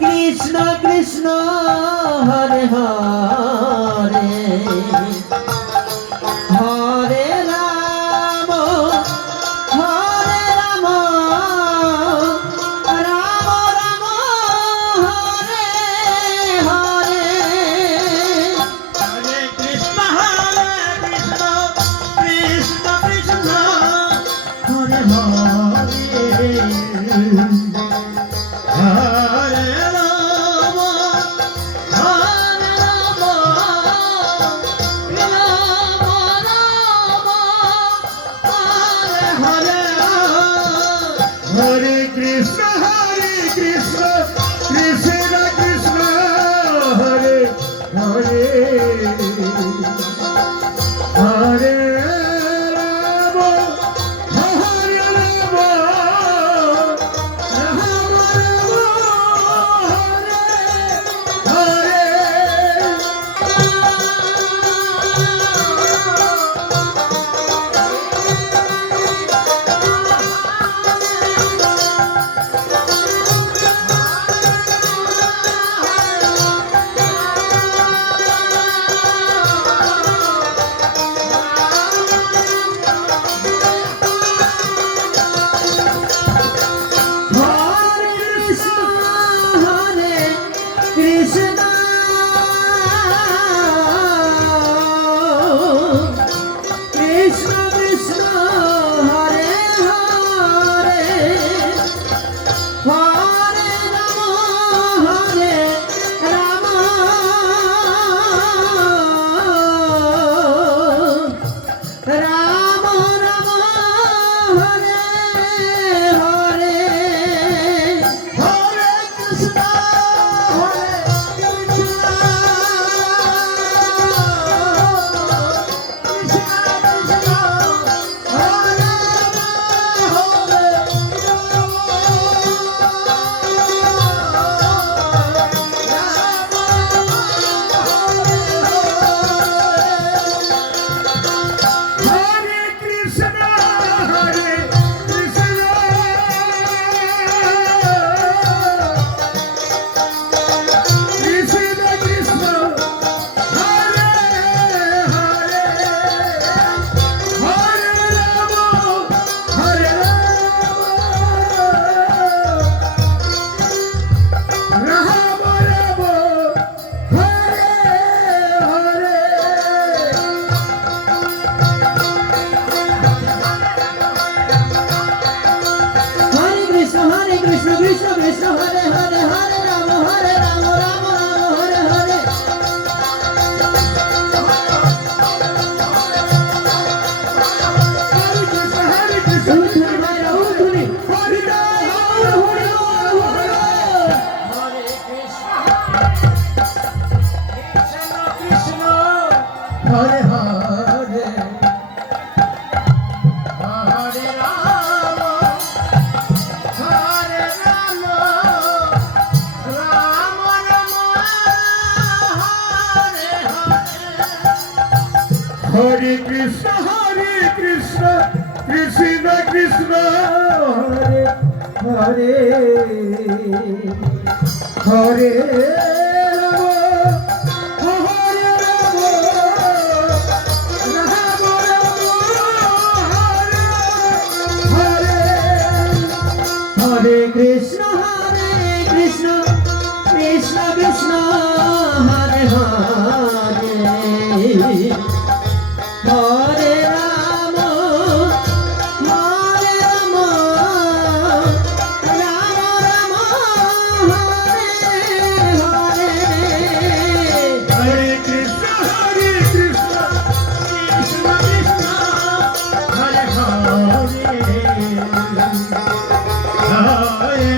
Krishna Krishna Hare Hare Hare Ram Ram Ram Hare Hare Hare Krishna Krishna Krishna Hare Hare Hare Krishna, Krishna Krishna, Hare Hare, Hare Rama, Hare Rama, Rama Rama, Hare Hare Hare, Hare Rama, Hare Rama, Rama Rama, Hare Hare. Hare Krishna, Krishna Krishna, Hare Hare, Hare Hare Krishna, Krishna Krishna, Hare Hare, Hare Rama, Hare Rama, Rama Rama, Hare Hare. Hare Krishna, Krishna Krishna, Hare Hare. Hare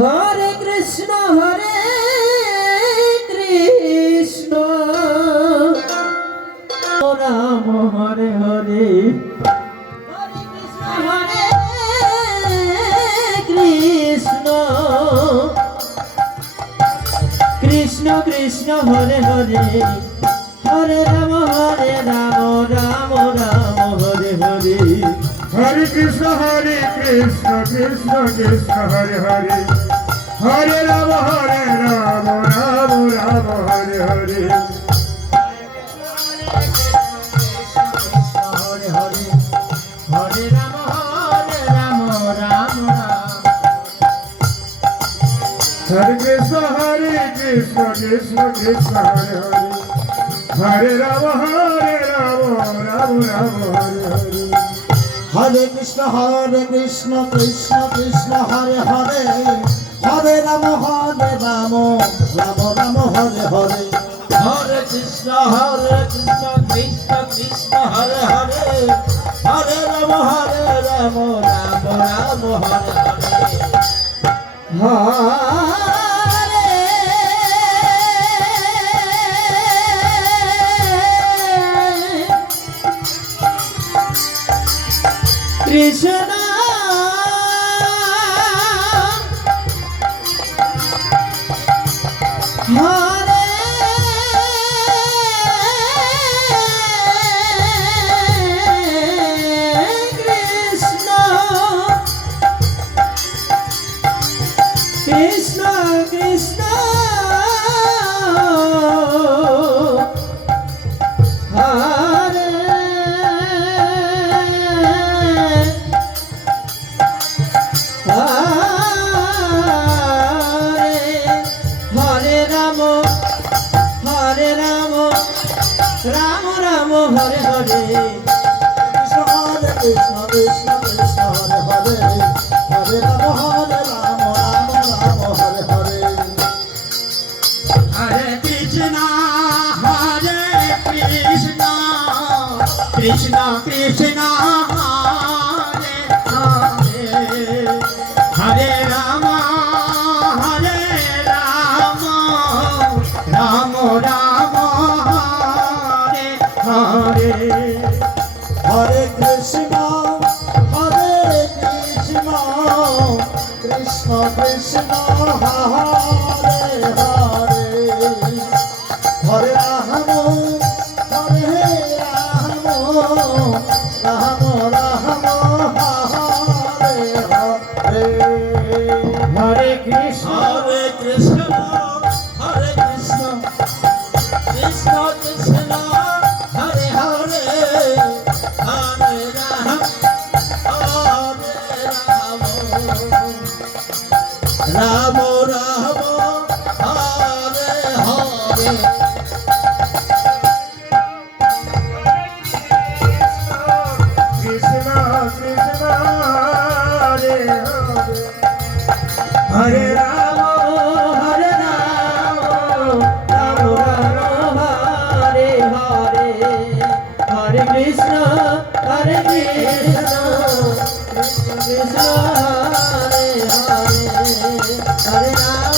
Hare Krishna Krishna Ram Hare Hare Hare Krishna Krishna Krishna Hare Hare Hare Ram Ram Ram Hare Hare Hare Krishna, Krishna Krishna, Hare Hare, Hare Rama, Rama Rama, Hare Hare. Hare Hare Hare Ram Ram Ram Hare Krishna, Krishna Krishna, Hare Hare, Hare Rama, Rama Rama, Hare Hare. Hare Krishna Krishna Krishna Hare Hare Hare Ram Ram Ram Hare Hare Hare Krishna Krishna Krishna Hare Hare Hare Ram Ram Ram Hare Krishna Hare Krishna Krishna Krishna Hare Hare Ram Ram Ram Hare Hare Krishna Krishna Krishna Krishna Hare Hare Hare Ram Ram Ram Hare Hare Hare Krishna Krishna Krishna Hare Hare Hare Ram Ram Ram Hare Hare Hare Krishna Krishna Krishna Krishna Hare Hare Hare Ram Ram Ram Hare Hare Hare Krishna Krishna Krishna Krishna Hare Hare Hare Ram Ram Ram Hare Hare Krishna Krishna, Hare Hare, Hare Rama, Ram Ram Hare Hare Hare Krishna Krishna Krishna Hare Hare Hare Ram